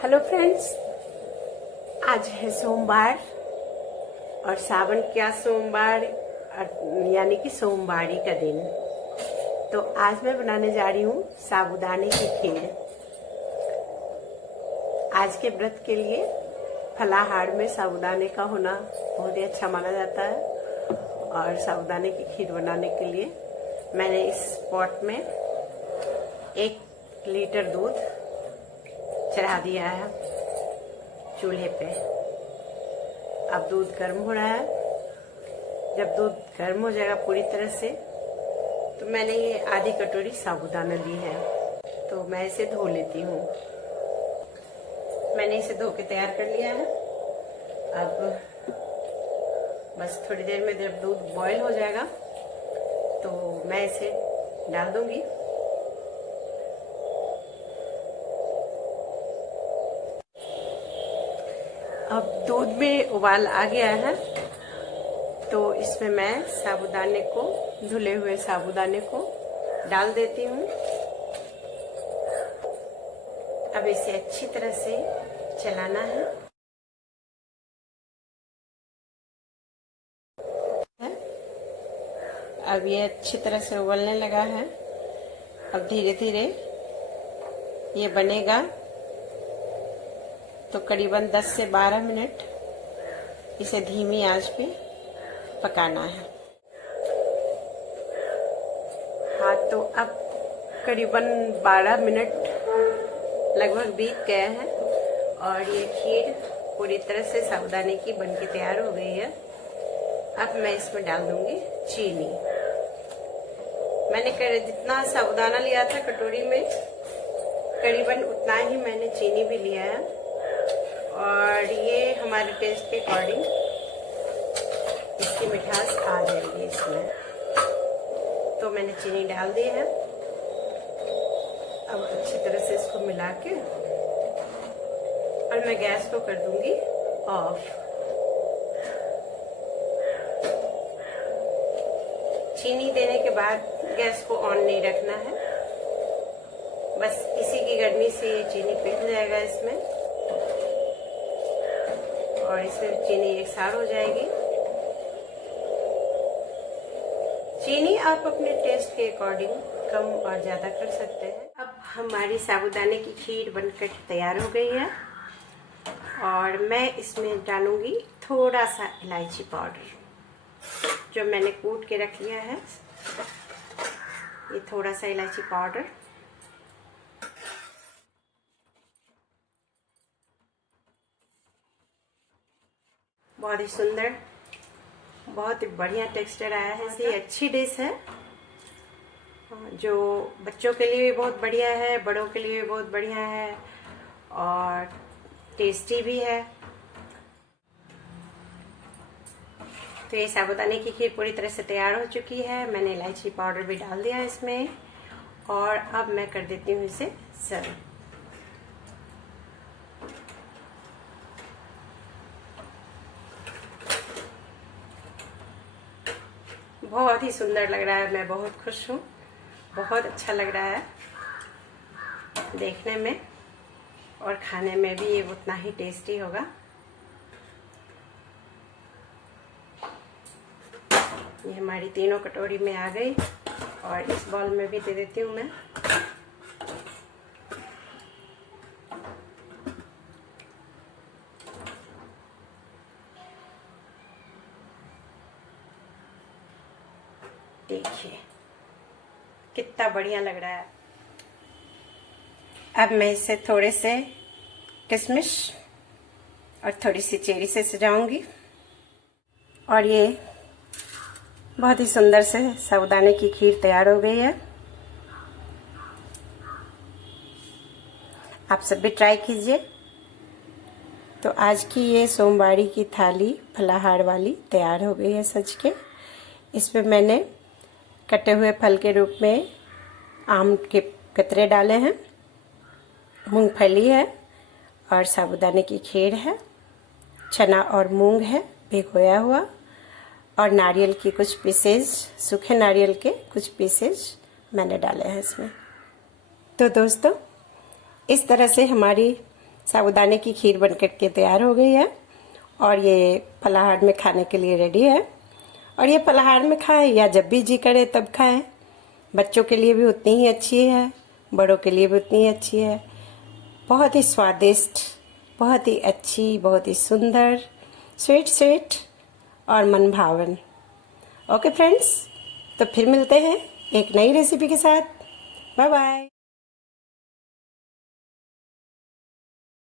Hello friends, आज है सोमवार और सावन का सोमवार यानी कि सोमवारी का दिन। तो आज मैं बनाने जा रही हूँ साबूदाने की खीर। आज के व्रत के लिए फलाहार में साबूदाने का होना बहुत ही अच्छा माना जाता है। और साबूदाने की खीर बनाने के लिए मैंने इस पॉट में 1 लीटर दूध चढ़ा दिया है चूल्हे पे। अब दूध गर्म हो रहा है। जब दूध गर्म हो जाएगा पूरी तरह से तो मैंने ये आधी कटोरी साबूदाना ली है, तो मैं इसे धो लेती हूँ। मैंने इसे धो के तैयार कर लिया है। अब बस थोड़ी देर में जब दूध बॉईल हो जाएगा तो मैं इसे डाल दूंगी। अब दूध में उबाल आ गया है तो इसमें मैं साबूदाने को, धुले हुए साबूदाने को डाल देती हूँ। अब इसे अच्छी तरह से चलाना है। अब ये अच्छी तरह से उबलने लगा है। अब धीरे धीरे ये बनेगा तो करीबन 10 से 12 मिनट इसे धीमी आंच पे पकाना है। हाँ, तो अब करीबन 12 मिनट लगभग बीत गए हैं और ये खीर पूरी तरह से साबूदाने की बनके तैयार हो गई है। अब मैं इसमें डाल दूंगी चीनी। मैंने जितना साबूदाना लिया था कटोरी में, करीबन उतना ही मैंने चीनी भी लिया है। और ये हमारे टेस्ट के अकॉर्डिंग इसकी मिठास आ जाएगी इसमें। तो मैंने चीनी डाल दी है। अब अच्छी तरह से इसको मिला के और मैं गैस को कर दूंगी ऑफ। चीनी देने के बाद गैस को ऑन नहीं रखना है, बस इसी की गर्मी से ये चीनी पिघल जाएगा इसमें और इसमें चीनी एकसार हो जाएगी। चीनी आप अपने टेस्ट के अकॉर्डिंग कम और ज्यादा कर सकते हैं। अब हमारी साबूदाने की खीर बनकर तैयार हो गई है और मैं इसमें डालूंगी थोड़ा सा इलायची पाउडर जो मैंने कूट के रख लिया है। ये थोड़ा सा इलायची पाउडर, बहुत ही सुंदर, बहुत ही बढ़िया टेक्सचर आया है। ऐसी अच्छी डिश है जो बच्चों के लिए भी बहुत बढ़िया है, बड़ों के लिए भी बहुत बढ़िया है और टेस्टी भी है। तो ये साबूदाने की खीर पूरी तरह से तैयार हो चुकी है। मैंने इलायची पाउडर भी डाल दिया इसमें और अब मैं कर देती हूँ इसे सर्व। बहुत ही सुंदर लग रहा है, मैं बहुत खुश हूँ। बहुत अच्छा लग रहा है देखने में और खाने में भी ये उतना ही टेस्टी होगा। ये हमारी तीनों कटोरी में आ गई और इस बाउल में भी दे देती हूँ मैं। देखिए कितना बढ़िया लग रहा है। अब मैं इसे थोड़े से किशमिश और थोड़ी सी चेरी से सजाऊंगी और ये बहुत ही सुंदर से साबूदाने की खीर तैयार हो गई है। आप सब भी ट्राई कीजिए। तो आज की ये सोमवारी की थाली फलाहार वाली तैयार हो गई है सज के। इसमें मैंने कटे हुए फल के रूप में आम के कतरे डाले हैं, मूंगफली है और साबूदाने की खीर है, चना और मूंग है भिगोया हुआ और नारियल की कुछ पीसेज, सूखे नारियल के कुछ पीसेज मैंने डाले हैं इसमें। तो दोस्तों, इस तरह से हमारी साबूदाने की खीर बनकर के तैयार हो गई है और ये फलाहार में खाने के लिए रेडी है। और ये फलाहार में खाएं या जब भी जी करे तब खाएं, बच्चों के लिए भी उतनी ही अच्छी है, बड़ों के लिए भी उतनी ही अच्छी है। बहुत ही स्वादिष्ट, बहुत ही अच्छी, बहुत ही सुंदर, स्वीट स्वीट और मन भावन। ओके फ्रेंड्स, तो फिर मिलते हैं एक नई रेसिपी के साथ। Bye bye.